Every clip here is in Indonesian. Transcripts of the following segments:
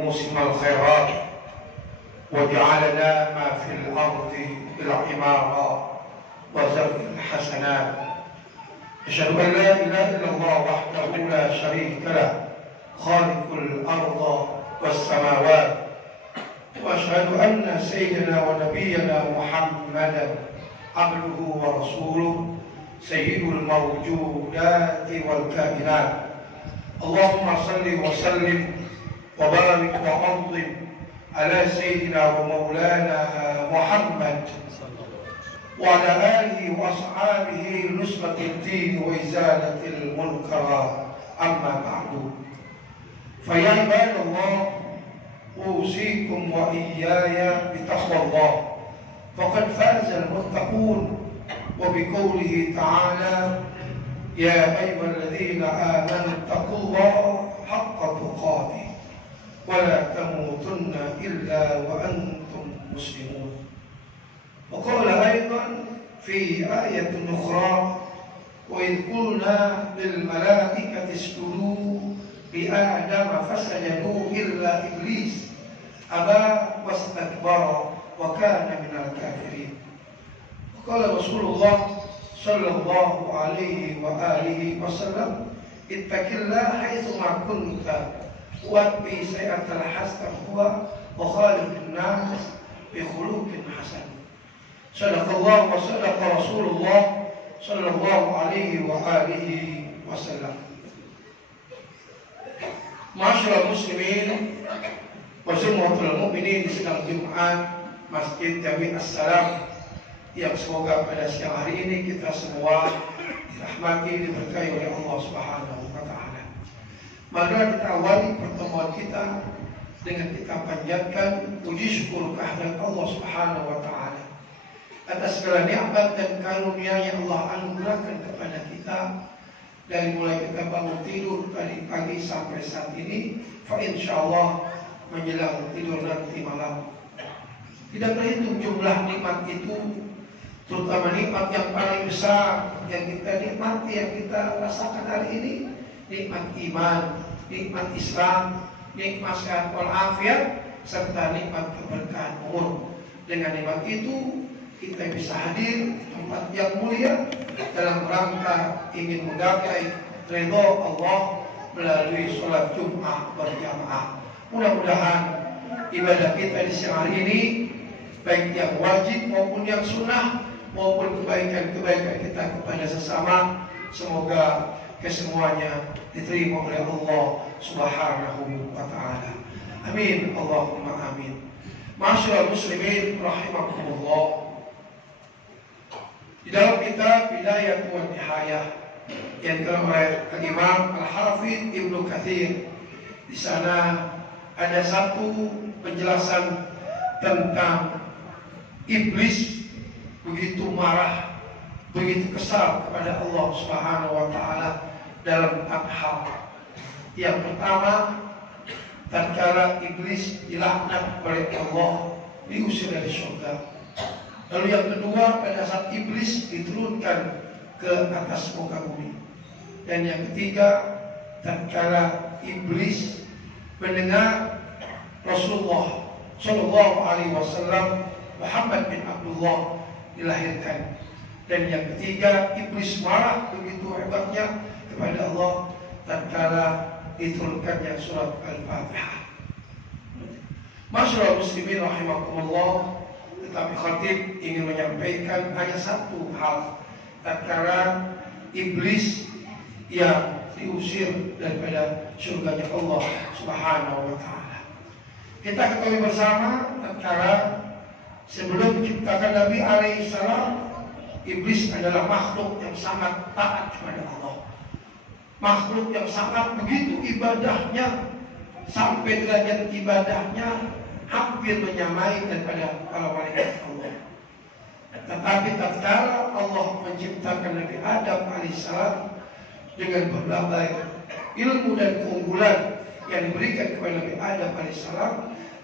موسم الخيرات وجعلنا ما في الأرض العمارة وزرع الحسنات. أشهد أن لا إله إلا الله وحده لا شريك له خالق الأرض والسماوات، وأشهد أن سيدنا ونبينا محمدا عبده ورسوله سيد الموجودات والكائنات. اللهم صل وسلم وبارك وعظم على سيدنا ومولانا محمد وعلى آله وأصحابه نصرة الدين وإزالة المنكرات. أما بعد، فيا عباد الله، أوصيكم وإياي بتقوى الله، فقد فاز المتقون. وبقوله تعالى: يا أيها الذين آمنوا اتقوا الله حق تقاته ولا تموتن إلا وأنتم مسلمون. وقال أيضا في آية أخرى: وإذ قلنا للملائكة اسجدوا لآدم فسجدوا إلا إبليس أبى واستكبر وكان من الكافرين. وقال رسول الله صلى الله عليه وآله وسلم: اتق الله حيثما كنت واتبع سيئة الحسنة وخالق الناس بخلق حسن. صدق الله وصدق رسول الله صلى الله عليه وآله وسلم. Masyaallah muslimin wa jumu'atul mu'minin di sidang Jumat Masjid Jami As-Salam, yang semoga pada siang hari ini kita semua dirahmati, diberkahi oleh Allah Subhanahu wa taala. Mari kita awali pertemuan kita dengan kita panjatkan puji syukur kehadirat Allah Subhanahu wa taala atas segala nikmat dan karunia yang Allah anugerahkan kepada kita dari mulai kita bangun tidur tadi pagi sampai saat ini, insyaallah menjelang tidur nanti malam. Tidak terhitung jumlah nikmat itu, terutama nikmat yang paling besar yang kita nikmati, yang kita rasakan hari ini, nikmat iman, nikmat Islam, nikmat sehat walafiat, serta nikmat keberkahan umur. Dengan nikmat itu kita bisa hadir di tempat yang mulia dalam rangka ingin menggapai ridha Allah melalui sholat Jumat berjamaah. Mudah-mudahan ibadah kita di siang hari ini, baik yang wajib maupun yang sunnah, maupun kebaikan-kebaikan kita kepada sesama, semoga kesemuanya diterima oleh Allah Subhanahu wa taala. Amin, Allahumma amin. Masyaallah muslimin rahimakumullah. Di dalam kitab Bidayah wa Nihayah yang ditulis oleh Imam Al-Hafidz Ibnu Katsir, di sana ada satu penjelasan tentang iblis begitu marah, begitu kesal kepada Allah Subhanahu wa taala dalam 4 hal. Yang pertama, tatkala iblis dilaknat oleh Allah, diusir dari surga. Lalu yang kedua, pada saat iblis diturunkan ke atas muka bumi. Dan yang ketiga, tatkala iblis mendengar Rasulullah Shallallahu Alaihi Wasallam Muhammad bin Abdullah dilahirkan. Dan yang ketiga, iblis marah begitu hebatnya kepada Allah tatkala diturunkannya surat Al-Fatihah. Masyaallah muslimin rahimakumullah. Tetapi khatib ingin menyampaikan hanya satu hal tatkala iblis yang diusir daripada surganya Allah Subhanahu wa taala. Kita ketahui bersama tatkala sebelum diciptakan Nabi alaihi salam, iblis adalah makhluk yang sangat taat kepada Allah. Makhluk yang sangat begitu ibadahnya, sampai derajat ibadahnya hampir menyamai daripada para malaikat Allah. Tetapi tatkala Allah menciptakan Nabi Adam alaihissalam dengan berbagai ilmu dan keunggulan yang diberikan kepada Nabi Adam alaihissalam,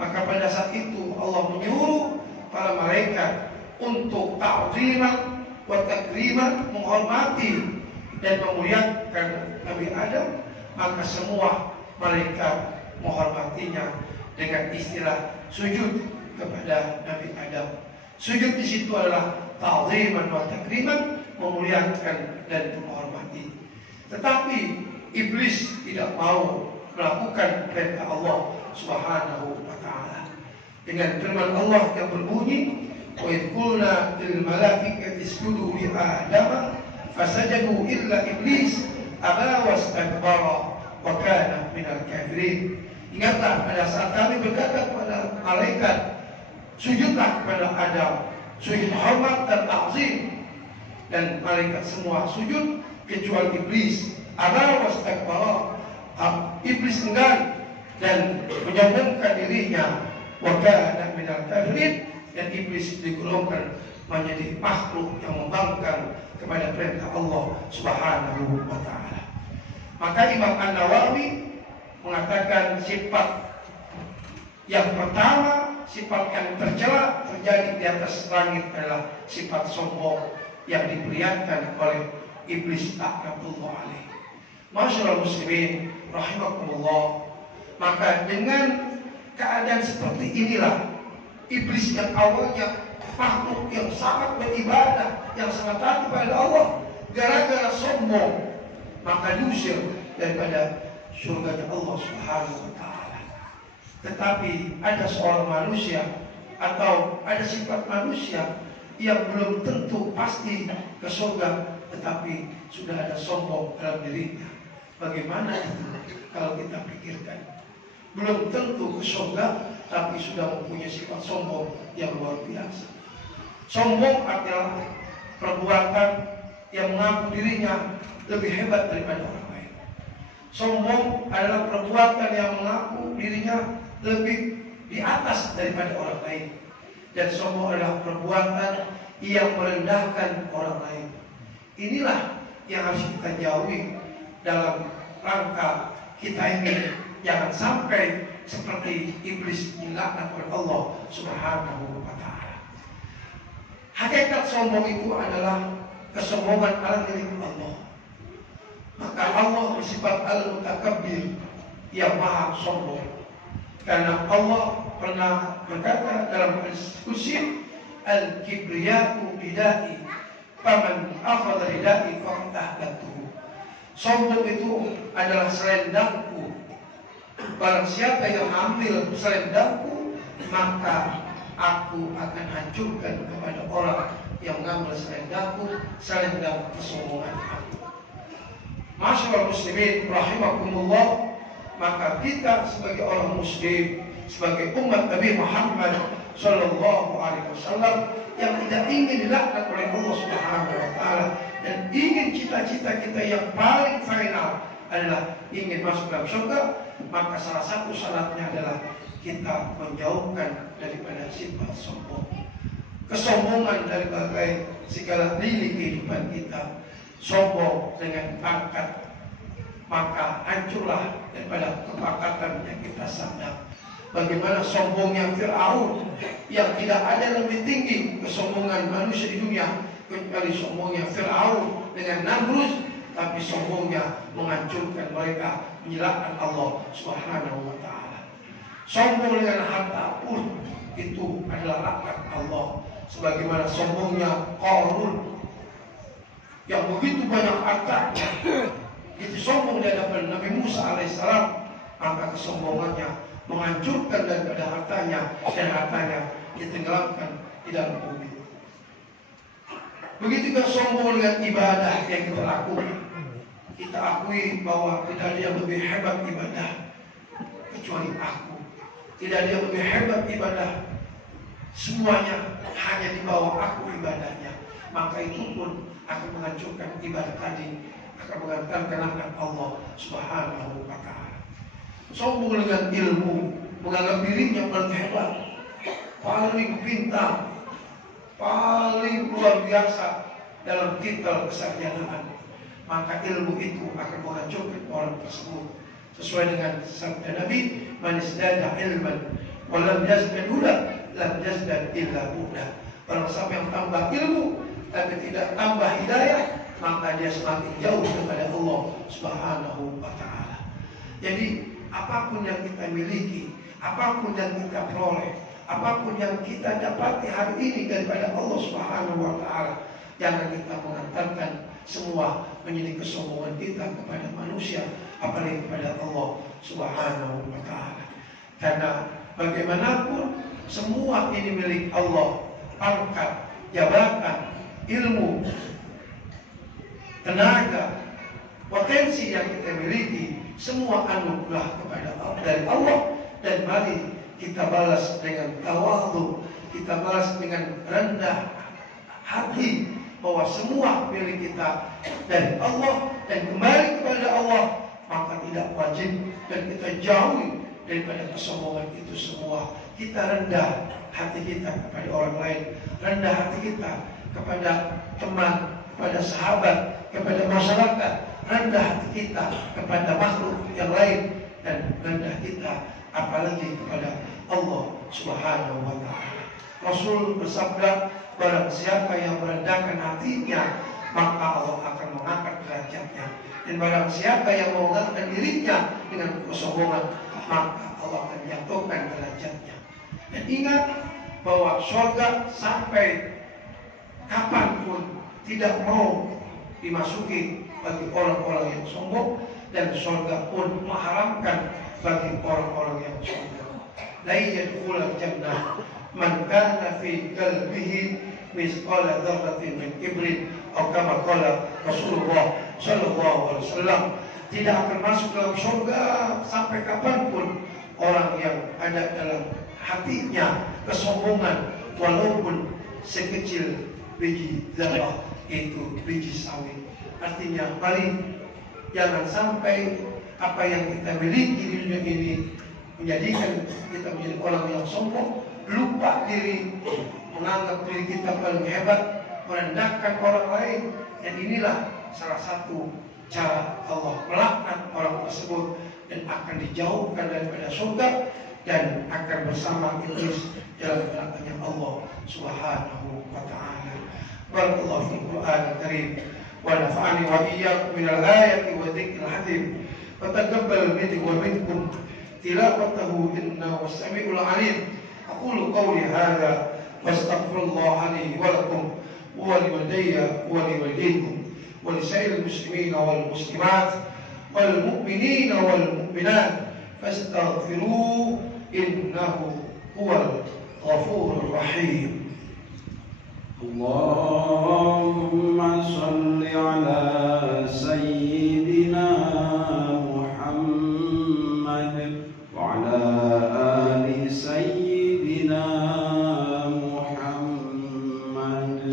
maka pada saat itu Allah menyuruh para malaikat untuk ta'ziman wa takriman, menghormati dan memuliakan Nabi Adam. Maka semua malaikat menghormatinya dengan istilah sujud kepada Nabi Adam. Sujud di situ adalah ta'ziman wa takriman, memuliakan dan menghormati. Tetapi iblis tidak mau melakukan perintah Allah Subhanahu wa taala. Dengan firman Allah yang berbunyi, "Wa idh qulna lil malaikati isjudu li Adam fasajadu illa iblis aba wastakbara wa kana minal kafirin." Ingatlah pada saat kami berkata kepada malaikat, sujudlah kepada Adam, sujud hormat dan ta'zim, dan malaikat semua sujud kecuali iblis. Aba wastakbara, iblis enggan dan menyombongkan dirinya, wa kana minal kafirin, dan iblis digolongkan menjadi makhluk yang membangkang kepada perintah Allah Subhanahu wa taala. Maka Imam An-Nawawi mengatakan sifat yang pertama, sifat yang tercela terjadi di atas langit adalah sifat sombong yang diperlihatkan oleh iblis laknatullah alaih. Masyaallah muslimin rahimakumullah. Maka dengan keadaan seperti inilah iblis yang awalnya makhluk yang sangat beribadah, yang sangat taat kepada Allah, gara-gara sombong maka diusir daripada surga Allah Subhanahu wa taala. Tetapi ada seorang manusia atau ada sifat manusia yang belum tentu pasti ke surga, tetapi sudah ada sombong dalam dirinya. Bagaimana itu kalau kita pikirkan? Belum tentu ke surga, tapi sudah mempunyai sifat sombong yang luar biasa. Sombong adalah perbuatan yang mengaku dirinya lebih hebat daripada orang lain. Sombong adalah perbuatan yang mengaku dirinya lebih di atas daripada orang lain. Dan sombong adalah perbuatan yang merendahkan orang lain. Inilah yang harus kita jauhi dalam rangka kita ini jangan sampai seperti iblis dilaknat oleh Allah Subhanahu wa taala. Hakikat sombong itu adalah kesombongan ala milik Allah. Maka Allah bersifat al-mutakabbir, yang maha sombong. Karena Allah pernah berkata dalam hadis qudsi, al-kibriyatu ridai, faman akhadha ridai faqad ahdatuhu. Sombong itu adalah selendangku. Barang siapa yang ambil selendangku, maka aku akan hancurkan kepada orang yang mengambil selendangku, selendang kesombongan aku. Masyaallah muslimin rahimakumullah. Maka kita sebagai orang muslim, sebagai umat Nabi Muhammad sallallahu alaihi wasallam yang tidak ingin dilaknat oleh Allah Subhanahu wa taala dan ingin cita-cita kita yang paling final adalah ingin masuk dalam surga, maka salah satu syaratnya adalah kita menjauhkan daripada sifat sombong. Kesombongan dari berbagai segala lini kehidupan kita. Sombong dengan pangkat, maka hancurlah daripada kepangkatan yang kita sandang. Bagaimana sombongnya Fir'aun yang tidak ada yang lebih tinggi kesombongan manusia di dunia kecuali sombongnya Fir'aun dengan Namrud, tapi sombongnya menghancurkan mereka, menyilahkan Allah Subhanahu wa taala. Sombong dengan harta pun itu adalah laknat Allah. Sebagaimana sombongnya Qarun yang begitu banyak hartanya, itu sombong di hadapan Nabi Musa alaihissalam, maka kesombongannya menghancurkan daripada hartanya dan hartanya ditenggelamkan di dalam bumi. Begitu juga sombong dengan ibadah yang kita lakukan. Kita akui bahwa tidak ada yang lebih hebat ibadah kecuali aku. Tidak ada yang lebih hebat ibadah. Semuanya hanya di bawah aku ibadahnya. Maka itu pun akan menghancurkan ibadah tadi, akan menghantarkan laknat Allah Subhanahu wa taala. Sombong dengan ilmu, menganggap dirinya paling hebat, paling pintar, paling luar biasa dalam titel kesarjanaan, maka ilmu itu akan menghancurkan orang tersebut. Sesuai dengan sabda Nabi, "Man izdada ilman wa lam yazdad huda, lam yazdad illa huda." Barang siapa yang tambah ilmu tapi tidak tambah hidayah, maka dia semakin jauh daripada Allah Subhanahu wa taala. Jadi apapun yang kita miliki, apapun yang kita peroleh, apapun yang kita dapati hari ini daripada Allah Subhanahu wa Ta'ala, jangan kita mengantarkan semua menjadi kesombongan kita kepada manusia, apalagi kepada Allah Subhanahu wa Ta'ala. Karena bagaimanapun semua ini milik Allah. Pangkat, jabatan, ilmu, tenaga, potensi yang kita miliki, semua anugerah kepada Allah, dari Allah. Dan mari kita balas dengan tawadhu, kita balas dengan rendah hati, bahwa semua milik kita dari Allah dan kembali kepada Allah. Maka tidak wajib dan kita jauhi daripada kesombongan itu semua. Kita rendah hati kita kepada orang lain, rendah hati kita kepada teman, kepada sahabat, kepada masyarakat, rendah hati kita kepada makhluk yang lain, dan rendah kita apalagi kepada Allah Subhanahu wa Ta'ala. Rasul bersabda, barang siapa yang merendahkan hatinya, maka Allah akan mengangkat derajatnya. Dan barang siapa yang mengangkat dirinya dengan kesombongan, maka Allah akan jatuhkan derajatnya. Dan ingat bahwa surga sampai kapanpun tidak mau dimasuki bagi orang-orang yang sombong, dan surga pun mengharamkan bagi orang-orang yang sombong. La yadkhulul jannah man kana fi qalbihi mithqala dzarratin min kibrin, atau kama qala Rasulullah sallallahu alaihi wasallam. Tidak akan masuk dalam surga sampai kapanpun orang yang ada dalam hatinya kesombongan, walaupun sekecil biji zarah, itu biji sawit. Artinya paling jangan sampai apa yang kita miliki di dunia ini menjadikan kita menjadi orang yang sombong, lupa diri, menganggap diri kita paling hebat, merendahkan orang lain. Dan inilah salah satu cara Allah melaknat orang tersebut dan akan dijauhkan daripada surga dan akan bersama iblis dalam neraka Allah Subhanahu wa Ta'ala. Barakallahu fil Qur'anil Karim wa nafa'ani wa iyyakum minal ayati wa dzikril hakim. Wa taqabbal minni wa minkum tilawatahu innahu was-sami'ul 'alim. Aqulu qawli hadza wastaghfirullaha li wa lakum wa liwalidayya wa liwalidaykum wa lisa'iril muslimina wal muslimat wal mu'minina wal mu'minat fastaghfiruhu innahu huwal ghafurur rahim. Allahumma salli ala sayyidina Muhammad wa ala ali sayyidina Muhammad.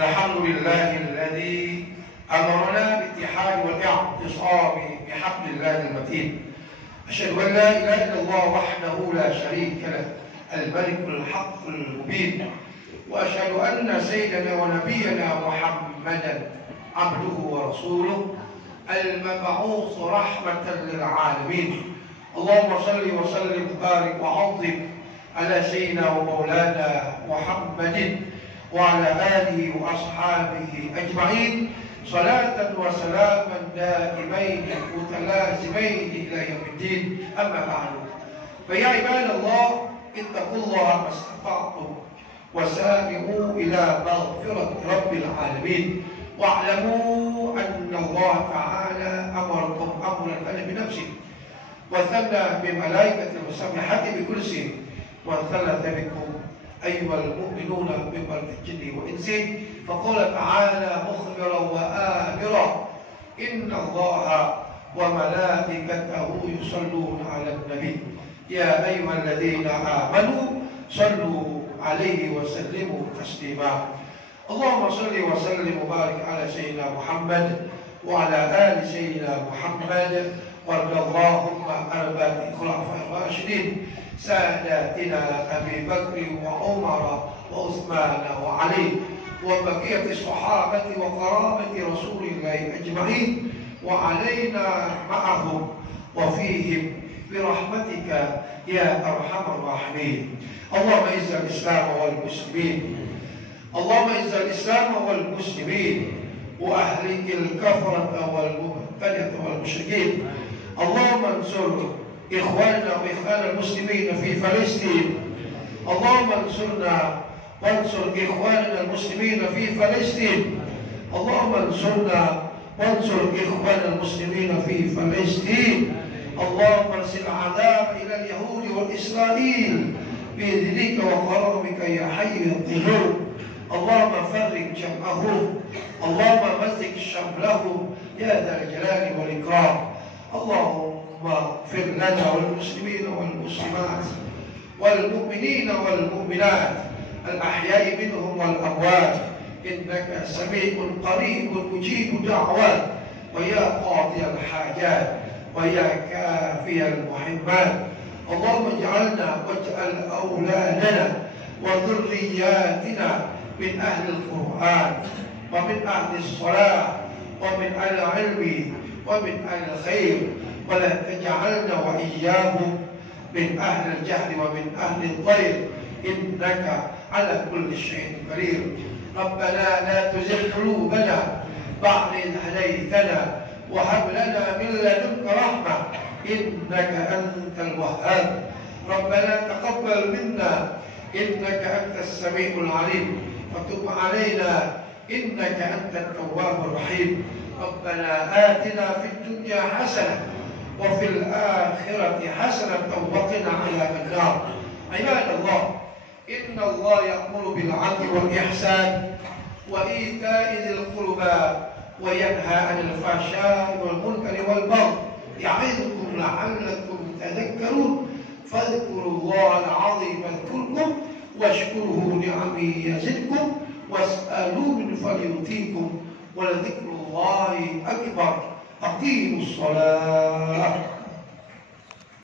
Alhamdulillahilladzi amarna bittihad wal i'tisam bihablillahil matin. Asyhadu an la ilaha illallah wahdahu la syarika lah, al-malikul haqqul mubin. Wa asyhadu anna sayyidana wa nabiyyana Muhammadan abduhu wa rasuluh al-mab'uts rahmatan lil alamin. Allahumma salli wa sallim barik wa 'azzim ala sayyidina wa maulana Muhammadin وعلى آله وأصحابه أجمعين صلاة وسلاما دائمين متلازمين إلى يوم الدين. أما بعد، فيا عباد الله اتقوا الله ما استطعتم وسارعوا إلى مغفرة رب العالمين، واعلموا أن الله تعالى أمركم أمرا بنفسه وثنى بملائكة المسبحة بكرسه وثلث بكم أيها المؤمنون من ملك الجن والإنس، فقال تعالى مخبرا وآمرا إن الله وملائكته يصلون على النبي يا أيها الذين آمنوا صلوا عليه وسلموا تسليما. اللهم صل وسلم وبارك على سيدنا محمد وعلى آل سيدنا محمد، وارض اللهم عن الخلفاء الراشدين ساداتنا أبي بكر وعمر وعثمان وعلي وبقية الصحابة وقرابة رسول الله أجمعين، وعلينا معهم وفيهم برحمتك يا أرحم الراحمين. اللهم اعز الإسلام والمسلمين، اللهم اعز الإسلام والمسلمين وأهلك الكفرة والمبتدعة والمشركين. اللهم انصر إخواننا وإخوان المسلمين في فلسطين. اللهم انصرنا وانصر إخواننا المسلمين في فلسطين. اللهم انصرنا وانصر إخواننا المسلمين في فلسطين. اللهم ارسل العذاب إلى اليهود وإسرائيل بإذنك وكرمك يا حي يا قيوم. اللهم فرق جمعهم، اللهم مزق شملهم يا ذا الجلال والإكرام. اللهم اغفر لنا والمسلمين والمسلمات والمؤمنين والمؤمنات الأحياء منهم والأموات، إنك سميع قريب مجيب دعوات، ويا قاضي الحاجات ويا كافي المحبات. اللهم اجعلنا واجعل أولادنا وذرياتنا من أهل القرآن ومن أهل الصلاة ومن أهل العلم ومن أهل الخير، ولا تجعلنا وإياهم من أهل الجهل ومن أهل الضير، إنك على كل شيء قدير. ربنا لا تزغ قلوبنا بعد إذ هديتنا وهب لنا من لدنك رحمة إنك أنت الوهاب. ربنا تقبل منا إنك أنت السميع العليم، وتب علينا إنك أنت التواب الرحيم. ربنا آتنا في الدنيا حسنة وفي الآخرة حسنة وقنا عذاب النار. عباد الله، إن الله يأمر بالعدل والإحسان وإيتاء ذي القربى وينهى عن الفحشاء والمنكر والبغي يعظكم لعلكم تذكرون. فاذكروا الله العظيم يذكركم واشكروه نعمه يزدكم واسألوه من فليؤتيكم ولذكر الله أكبر. أقيموا الصلاة.